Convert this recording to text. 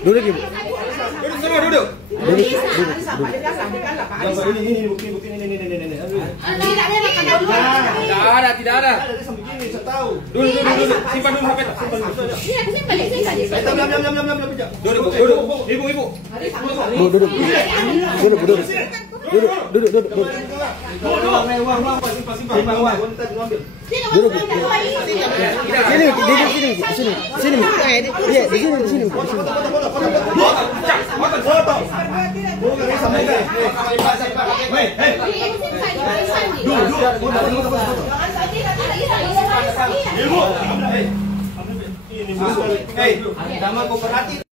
Duduk ibu. Duduk semua duduk. Ini bukti ini. Tidak ada. Duduk. Simpan dulu HP. Duduk. Ibu. Duduk. Sini. Iya, di sini. Hei, nama kooperatif.